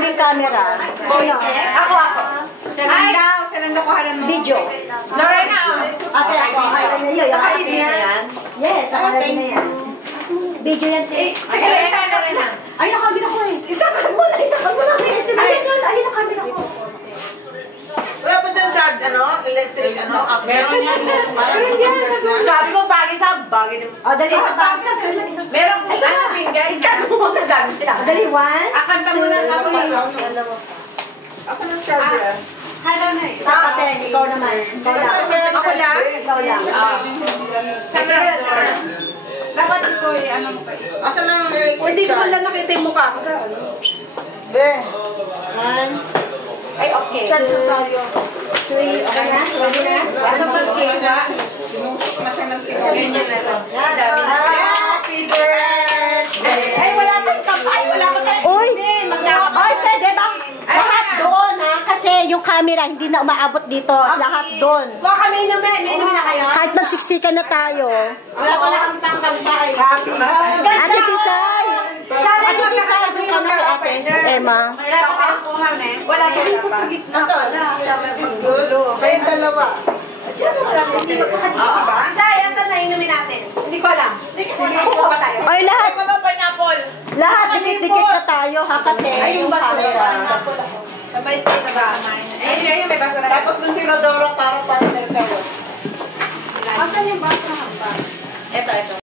moving camera. Ako. Siya lang daw kuhanan mo. Video. Lorena. Ate, ako. Naka-video na yan? Yes, naka-video na yan. Video yan, te. Ay, naka-video ko eh. Isakan mo na. Ay, naka-video ko. Wala pa dyan charge, electric, Meron yan. Sabi mo, bagay sa bagay. O, dali sa bag. Meron po, pinggan. Ikan mo na dami sila. Dali, 1, 2, 3. Ako ng charger. Hala na eh. Sa paten, ikaw naman. Ikaw lang. Ako lang? Ikaw lang. Dapat ito eh, ano mo kayo? Asa lang ang electric Hindi ko charge? lang nakita yung mukha ko sa ano. Be. 1, Ay, okay. 2, 3. Okay na? Ready na? Ano ba kaya? Sinusok na siya ng tingin. Ganyan na lang. Happy birthday! Ay, wala tayong kampay. Wala ko tayong Uy! Ay, pwede ba? Lahat doon, ha? Kasi yung camera hindi na umaabot dito. Lahat doon. Baka menu na kayo? Kahit magsiksikan na tayo. Wala ko lang pang kampay. Happy birthday. Ate Tisay! Sana Ate yung Tisay, doon ka na kay ate. Emma. Wala pa kang kuha na eh. Wala sa likod sa gitna. Is this good? Kayong dalawa. Hindi magkakadikit ba? Saan na inumin natin? Hindi ko alam. Sige po ba tayo? Ay, lahat. Ikaw ba pineapple? Lahat, dikit-dikit na tayo, ha? Kasi yung camera. Sabay po na ba? Ayun, may baso na. Dapat dun si Rodoro para partner kayo. Asan yung baso? Ito.